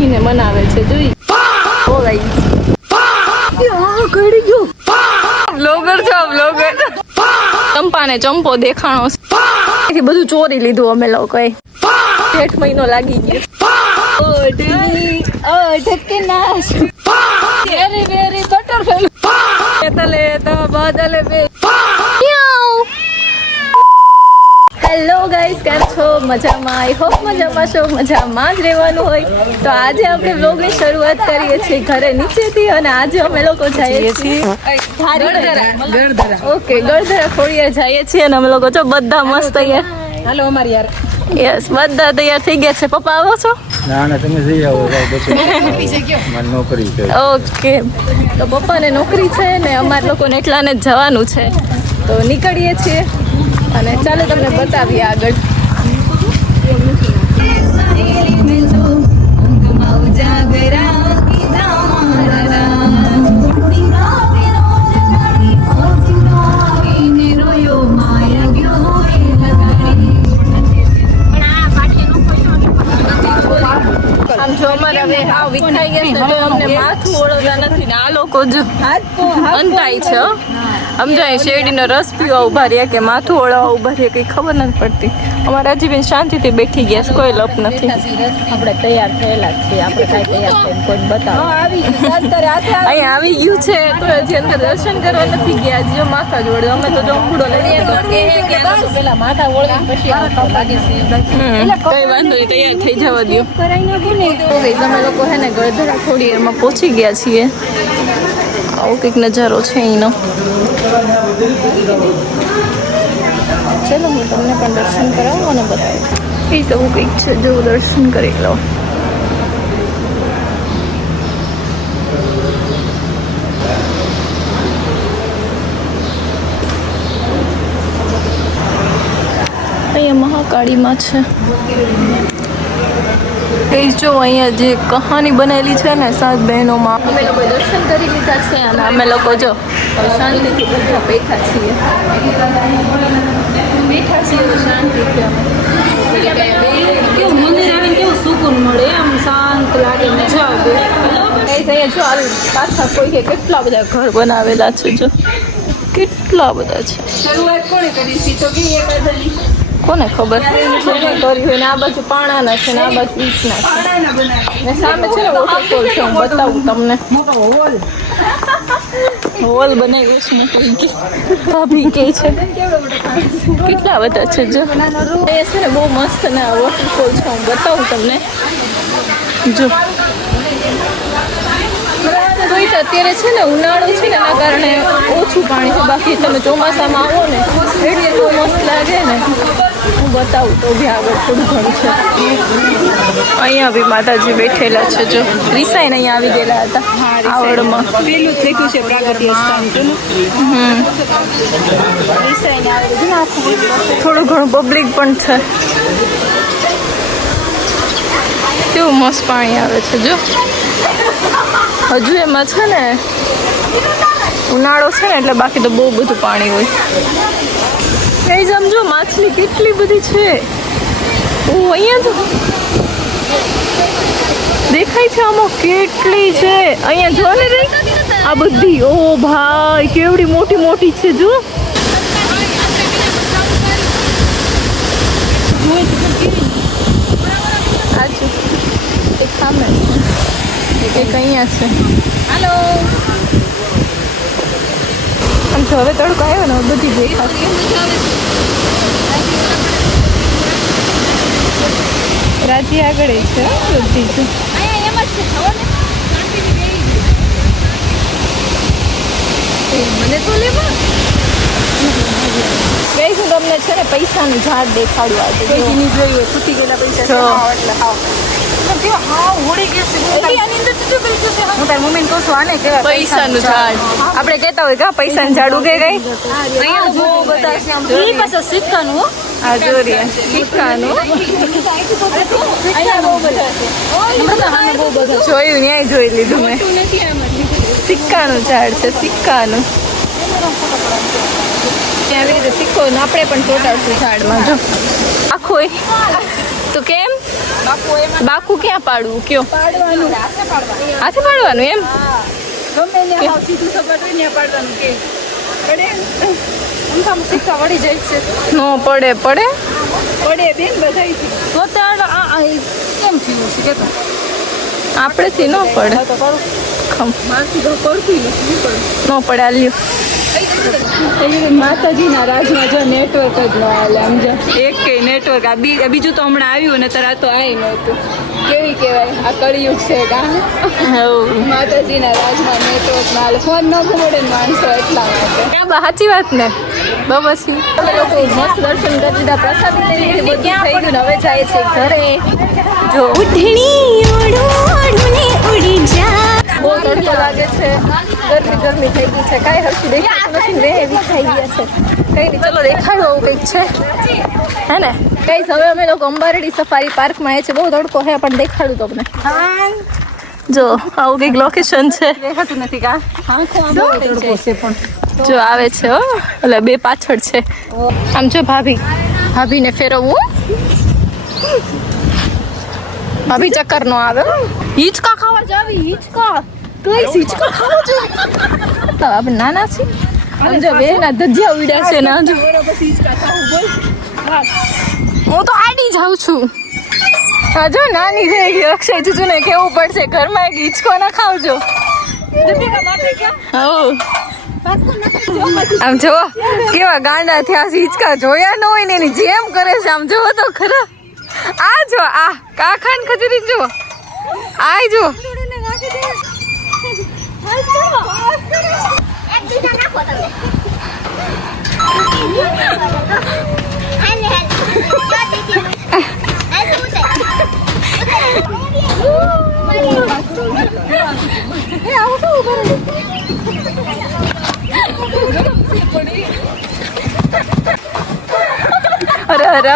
ઘીને બનાવે છે જોઈ બ્લોગર છો બ્લોગર. ચંપાને ચંપો દેખાણો છે બધું ચોરી લીધું અમે લોકોએ. 8 મહિનો લાગી ગયો. વેરી વેરી બટરફ્લાય તલે તો બદલે બે. હેલો ગાઈસ, કેમ છો? મજામાં? આઈ હોપ મજામાં છો. મજામાં જ રહેવાનું હોય તો આજે આપણે વ્લોગની શરૂઆત કરીએ છીએ ઘરે નીચેથી. અને આજે અમે લોકો જઈએ છીએ ઓકે ગળધરા ખોડિયાર જઈએ છીએ. અને અમે લોકો જો બધા મસ્ત તૈયાર. હાલો અમારી યાર. યસ, બધા તૈયાર થઈ ગયા છે. પપ્પા આવો છો? ના ના, તમે જઈ આવો. મારી નોકરી છે. ઓકે, તો પપ્પાને નોકરી છે ને અમારે લોકોને એટલાને જ જવાનું છે. તો નીકળીએ છીએ અને ચાલો તમને બતાવીએ આગળ. આમ જો અમારે હવે હાવ વિખાઈ ગયા છે તો અમને માથું ઓળવતા નથી ને આ લોકો જ અંતાય છે. સમજાય શેરડીનો રસ પીવા ઉભા રહ્યા કે માથું ઓળવવા ઉભા રહ્યા કઈ ખબર નથી પડતી. અમારા હજી શાંતિથી બેઠી ગયા છે, કોઈ લપ નથી. આપણે તૈયાર થયેલા છીએ. આપણે કાંઈ તૈયાર થઈને કોઈ બતાવો. અહીંયા આવી ગયું છે તો હજી અંદર દર્શન કરવા નથી ગયા. હજી માથા જોડે અમે તો જમખુડો લઈ પેલા માથા ઓળવી પછી આવતા લાગે છે. કઈ વાંધો નહીં, તૈયાર થઈ જવા દો. અમે લોકો હે ને ગળધરા ખોડિયારમાં પહોંચી ગયા છીએ. આવો કંઈક નજારો છે અહીંનો. ચલો હું તમને પણ દર્શન કરાવું અને બતાવું. એ તો કંઈક છે, જો દર્શન કરી લો. અહીંયા મહાકાળીમાં છે. એ જો અહીંયા જે કહાની બનેલી છે ને 7 બહેનોમાં, અમે લોકો દર્શન કરી લીધા છે. અને અમે લોકો જો શાંતિથી બધા બેઠા છીએ શાંતિથી. કેવું મંદિર આવીને કેવું સુકૂન મળે, આમ શાંત લાગે, મજા આવે. અહીંયા જો પાછા કોઈ કેટલા બધા ઘર બનાવેલા છે. જો કેટલા બધા છે. શરૂઆત કોણે કરી છે તો કે એકાદલી કોને ખબર કરી હોય ને. આ બાજુ પાણાના છે ને આ બાજુ બીચના છે ને સામે છે ને વોટરફોલ છે. હું બતાવું તમને. મોટો હોલ બનાવ્યો છે ને ભાભી કે છે કેટલા બધા છે. જો એ છે ને બહુ મસ્ત ને વોટરફોલ છે. હું બતાવું તમને. જો તો અત્યારે છે ને ઉનાળો છે ને એના કારણે ઓછું પાણી છે. બાકી તમે ચોમાસામાં આવો ને એટલે બહુ મસ્ત લાગે ને. હું બતાવું તો બી આગળ થોડું ઘણું છે. અહીંયા બી માતાજી બેઠેલા છે. જો રિસાઈને અહીંયા આવી ગયેલા હતા આવડમાં. પેલું જ લખ્યું છે પ્રાગટ્ય સ્થાન. રિસાઈને આવે થોડું ઘણું પબ્લિક પણ છે. કેવું મસ્ત પાણી આવે છે. જો હજુ એમાં છે ને ઉનાળો છે ને એટલે બાકી તો બહુ બધું પાણી હોય. કઈ સમજો માછલી કેટલી બધી છે. અહીંયા તો દેખાય છે આમાં કેટલી છે. અહીંયા જો ને રે આ બધી. ઓ ભાઈ કેવડી મોટી મોટી છે. જો એક સામે એક અહીંયા છે. હાલો આમ તો હવે તડકો આવ્યો ને બધી દેખાશે. રાજી આગળ છે બધી છે. મને તો લેવા ગઈ હું તમને છે ને પૈસાનું ઝાડ દેખાડવા જોઈએ. તૂટી ગયેલા પૈસા એટલે હું તારી મમ્મીને કહું છું આને કેવાય પૈસાનું ઝાડ. આપણે કહેતા હોય કે પૈસાનું ઝાડ ઉગે ગઈ. અહીંયા બહુ બધા છે. પાછા સિક્કાનું આ જોરીએ સિક્કાનું અહીંયા બહુ બધા છે. બહુ બધા જોયું ન્યાય જોઈ લીધું મેં. સિક્કાનું ઝાડ છે. સિક્કાનું આવી રીતે સિક્કો આપણે પણ ચોટાડશું ઝાડમાં. જો આખું તો કેમ બાકુ ક્યાં પાડવું કયો પાડવાનું હાથે પાડવાનું એમ ગમે ને હાવ સીધું ખબર હોય ને પાડવાનું કે પડે ઊંઘામાં સિક્કા વળી જાય છે નો પડે પડે પડે બેન બધાયથી તો તાર આ કેમ થયું છે કે તો આપણેથી ન પડે તો કરું મારથી તો પડતું નથી ન પડે આલ્યું માતાજીના રાજમાં જો નેટવર્ક જ ન હાલે આમ જો એક કઈ નેટવર્ક આ બીજું તો હમણાં આવ્યું ને તારા તો આવી નહોતું કેવી કહેવાય આ કળિયુગ છે કા માતાજીના રાજમાં નેટવર્ક ના હાલે ફોન ન ખબર ને માણસો એટલા માટે ક્યાં બા સાચી વાત ને પછી અમે લોકો મસ્ત દર્શન કરી દીધા પ્રસાદી લઈ લીધી બધું થઈ ગયું ને હવે જાય છે ઘરે જો બહુ તડકો લાગે છે ગરમી થઈ ગઈ છે કાંઈ હરખી દેખાતું નથી ને એવી થઈ ગયા છે કઈ નહીં ચલો દેખાડો આવું કંઈક છે હે ને કઈ હવે અમે લોકો અંબારડી સફારી પાર્કમાં આવ્યા છે બહુ તડકો છે પણ દેખાડું તમને જો આવું કંઈક લોકેશન છે દેખાતું નથી કા હા તડકો છે પણ જો આવે છે હો એટલે બે પાછળ છે આમ જો ભાભીને ફેરવવું ભાભી ચક્કર નો આવે હિંચકા ખાવા જાવી હિંચકા કઈ હિંચકા ખાવા છે આપણે નાના છીએ સમજો બે ના ધજિયા ઉડ્યા છે ના જો પછી હિંચકા ખાવું બોલ હું તો આડી જાઉં છું હા જો નાની થઈ ગઈ અક્ષય જીજુને કેવું પડશે ઘરમાં એક હિંચકો ના ખાવજો આમ જો કેવા ગાંડા થયા છે હિંચકા જોયા ન હોય ને એની જેમ કરે છે આમ જોવો તો ખરા આ જો આ કાખાન ખજૂરી જો આ જો અરે અરે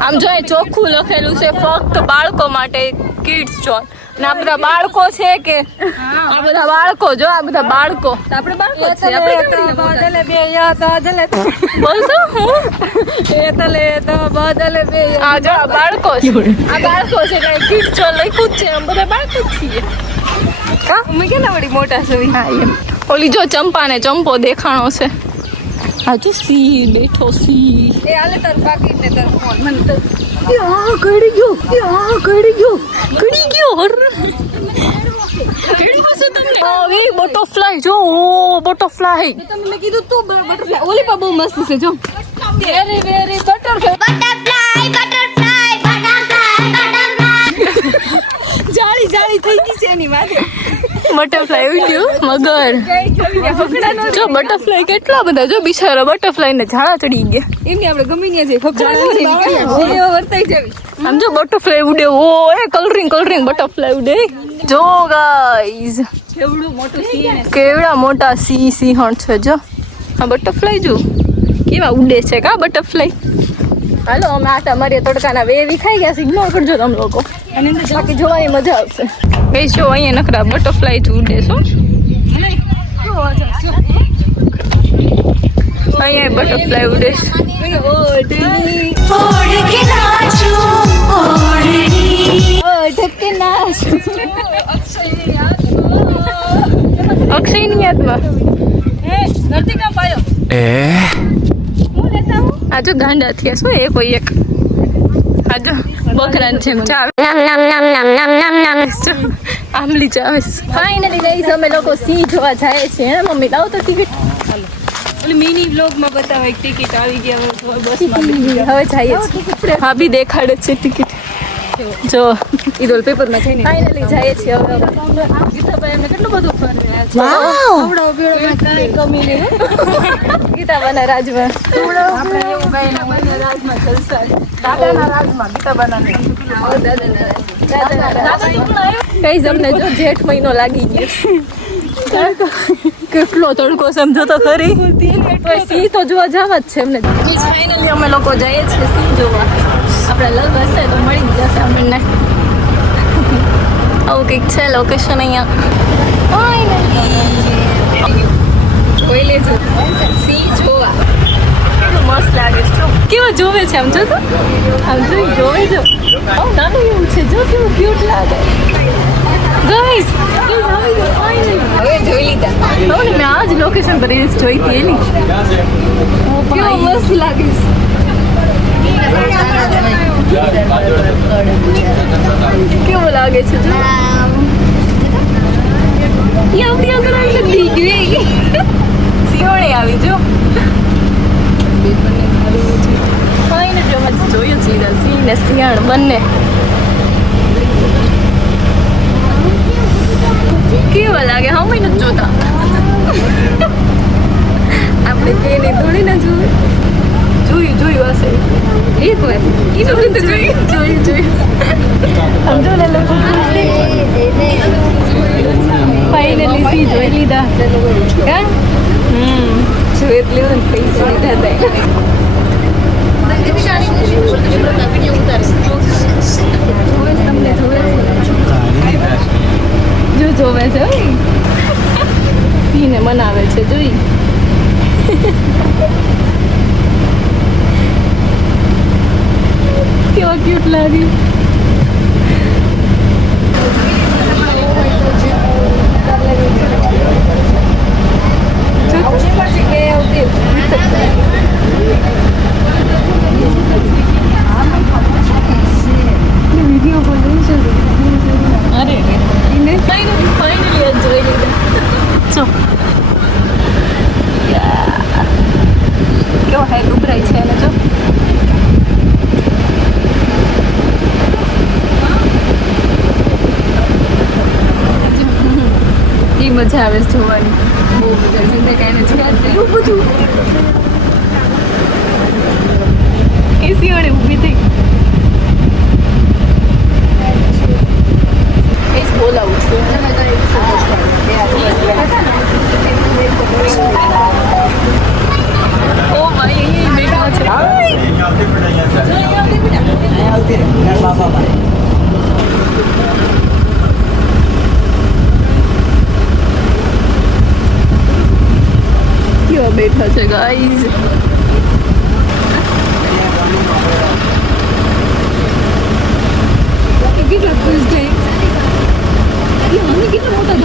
આમ જો ચોખ્ખું લખેલું છે ફક્ત બાળકો માટે કિડ્સ ઝોન ને આ બધા બાળકો છે કે આ બધા બાળકો જો આ બધા બાળકો આપણે બાળકો છે આપણે બદલે બે બોલતો હું તો બદલે બે આ જો આ બાળકો છે આ બાળકો છે કે કિડ્સ ઝોન લખ્યું જ છે આમ બધા બાળકો જ છીએ કા અમે કેટલા વડી મોટા છે હા એમ ઓલી જો ચંપા ને ચંપો દેખાણો છે આ જો સી બેઠો સી એ હાલે તાર પાકીટ ને તાર ફોન મને તો ગડી ગયો કેડી પાસે તમને એ બટરફ્લાય જો ઓ બટરફ્લાય તમને કીધું તું બટરફ્લાય ઓલી પા બહુ મસ્ત છે જો વેરી વેરી બટરફ્લાય જાળી જાળી થઈ ગઈ છે એની માથે બટરફ્લાય ઉડ્યું મગર જો બટરફ્લાય કેટલા બધા જો બિચારા બટરફ્લાય ને ઝાડા ચડી ગયા એમની આપણે ગમી ને છે ફકડા વર્તાઈ જાવી આમ જો બટરફ્લાય ઉડે ઓ એ કલરિંગ બટરફ્લાય ઉડે જો ગાઈઝ કેવડું મોટું સી ને કેવડા મોટા સિંહણ છે જો આ બટરફ્લાય જો કેવા ઉડે છે કા બટરફ્લાય હાલો અમે આટા મારીએ તડકાના વેવી ખાઈ ગયા છે ઇગ્નોર કરજો તમે લોકો અને બાકી જોવાની મજા આવશે એ જો અહીંયા નખરા બટરફ્લાય જ ઉડે છો અહીંયા બટરફ્લાય ઉડે અક્ષયની યાદમાં આ જો ગાંડા થયા શું એ કોઈ એક આ જો બકરાન જેમ ચાવે આમલી ચાવે ફાઇનલી ગાઈસ અમે લોકો સિંહ જોવા જાય છે હે મમ્મી લાવ તો ટિકિટ ઓલી મિની વ્લોગમાં બતાવે ટિકિટ આવી ગયા બસમાં હવે જઈએ છીએ ભાભી દેખાડે છે ટિકિટ જો ઈદોલ પેપરમાં જઈને ફાઇનલી જઈએ છીએ હવે ગીતાભાઈ એમને કેટલું બધું ફર્યા છે આવડો બેડો કાંઈ કમી નહીં ગીતાબાના રાજમાં આપણે એવું કઈ ના મને રાજમાં જલસા દાદાના રાજમાં ગીતાબાના કઈ અમને જો જેઠ મહિનો લાગી ગયો કેટલો તડકો સમજો તો ખરી સિંહ તો જોવા જવા જ છે એમને ફાઇનલી અમે લોકો જઈએ છીએ સિંહ જોવા આપણા લગ હશે તો મળી જ જશે આપણને આવું કંઈક છે લોકેશન અહીંયા જોઈ લેજો સિંહ જોવા કેટલું મસ્ત લાગે છે જો કેવો જોવે છે આમ જો તો આમ જોવે જો નાનું એવું છે જો કેવું ક્યુટ લાગે ગાઈસ હવે જોઈ લીધા હવે ને મેં આજ લોકેશન પર રીલ્સ જોઈ હતી એની કેવો મસ્ત લાગે કેવો લાગે છે જો આપણી આગળ આવી લગી ગઈ સિંહોણી આવી જો ફાઇન જો મેં જોયું છે સિંહ ને સિંહણ બંને કેવો લાગે હા મેં નથી જોતા આપણે તેને થોડી ના જોયું હશે એક વાર એનું રીતે જોયું સમજો ને લોકો ફાઇનલી સી જોઈ લીધા હા જોઈ જ લેવું ને પૈસા લીધા જો જોવે છે સિંહને મનાવે છે જોઈ કેવા ક્યુટ લાગે ફાઇનલી જોઈ લીધા જો કેવો હેડ ઉભરાય છે એને જો એ મજા આવે છે જોવાની બહુ મજા જિંદગી એને જોયા જ એવું બધું એસી વડે ઊભી થઈ બોલાવું છું ઓ ભાઈ અહીં બેઠા છે કેવા બેઠા છે ગાઈઝ કેટલા ખુશ છે કેટલા મોટા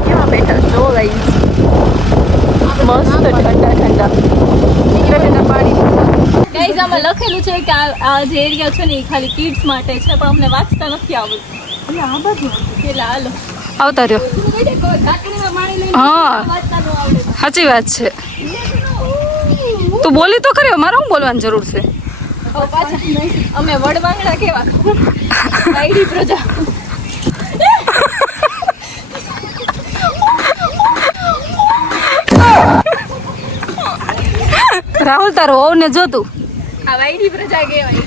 કેવા બેઠા જો ગાઈઝ મસ્ત ઠંડા પાણી ગાઈઝ આમાં લખેલું છે કે આ જે એરિયા છે ને એ ખાલી કિડ્સ માટે છે પણ અમને વાંચતા નથી આવડતું આ બાજુ પેલા હાલો આવતા રહ્યો હા સાચી વાત છે તું બોલી તો ખરી અમારે શું બોલવાની જરૂર છે અમે વડવાંગડા કેવા વાયડી પ્રજા રાહુલ તારો હોવ ને જોતું આ વાયડી પ્રજા કહેવાય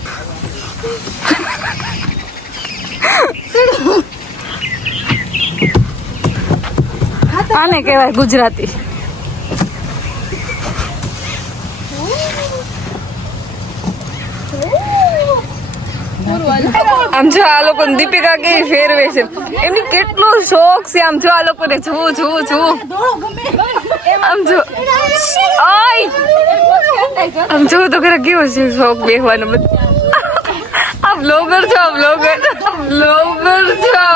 આને કહેવાય ગુજરાતી આમ જો આ લોકો દીપિકા કેવી ફેરવે છે એમની કેટલો શોખ છે આમ જો આ લોકોને જોવું આમ જો આમ જો તો ખરા કેવો છે શોખ બેહવાનો આ બ્લોગર છો બ્લોગર છો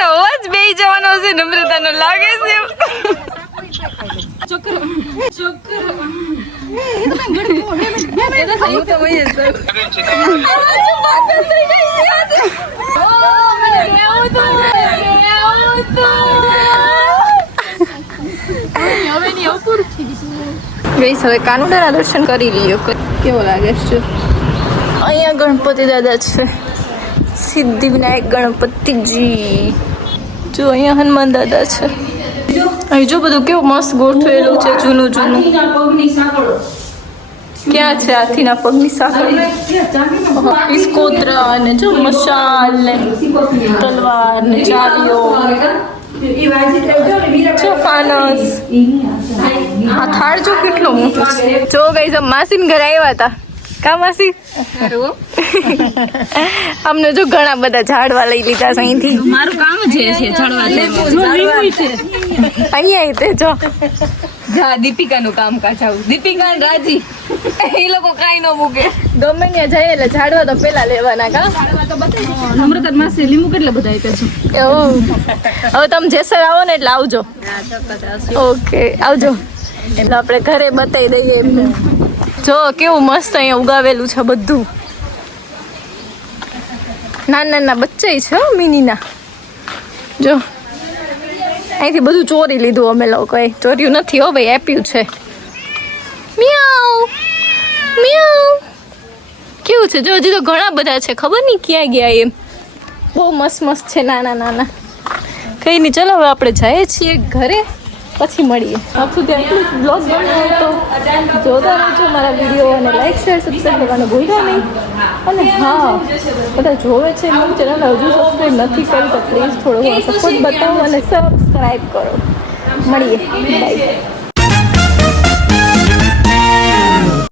રોજ બે જવાનો છે નમ્રતાનો લાગે છે હવે કાનુડાના દર્શન કરી લ્યો કેવો લાગે છે અહીંયા ગણપતિ દાદા છે સિદ્ધિ વિનાયક ગણપતિજી જો અહીંયા હનુમાન દાદા છે અહીં જો બધું કેવું મસ્ત ગોઠવેલું છે જૂનું ક્યાં છે હાથીના પગની સાંકળ ઇસ્કોતરા અને જો મશાલ ને તલવાર ને ચાવીઓ જો ફાનસ આ થાળ જો કેટલો મોટો છે. જો ગઈ માસીન ઘરે આવ્યા હતા કા માસી અમને જો ઘણા બધા ઝાડવા લઈ લીધા છે અહીંથી. મારું કામ જ છે ચડવા અહીંયા તે જો જા દીપિકાનું કામ કાચાવું દીપિકા ને રાજી એ લોકો કાઈ ન મૂકે ગમે ત્યાં જાય એટલે ઝાડવા તો પેલા લેવાના કા. નમ્રતા માસી લીંબુ કેટલા બધા આપ્યા છે એવું હવે તમે જેસર આવો ને એટલે આવજો. ઓકે આવજો એટલે આપણે ઘરે બતાવી દઈએ એમને. જો કેવું મસ્ત અહીંયા ઉગાવેલું છે બધું. નાના નાના બચ્ચા છે મિનીના. જો અહીંથી બધું ચોરી લીધું અમે લોકોએ. ચોર્યું નથી હો ભાઈ, આપ્યું છે. મિયાઉ મિયાઉ કેવું છે જો. હજી તો ઘણા બધા છે, ખબર નહીં ક્યાં ગયા એમ. બહુ મસ્ત મસ્ત છે નાના નાના. કઈ નહીં, ચલો હવે આપણે જઈએ છીએ ઘરે, પછી મળીએ. આપ સુધી આટલું બ્લોગ ગમ્યો હોય તો જોતા રહેજો મારા વિડીયો અને લાઈક શેર સબસ્ક્રાઈબ કરવાનું ભૂલતા નહીં. અને હા, બધા જોવે છે મારું ચેનલ હજુ સબસ્ક્રાઈબ નથી કરી તો પ્લીઝ થોડો સપોર્ટ બતાવો અને સબસ્ક્રાઈબ કરો. મળીએ, બાય.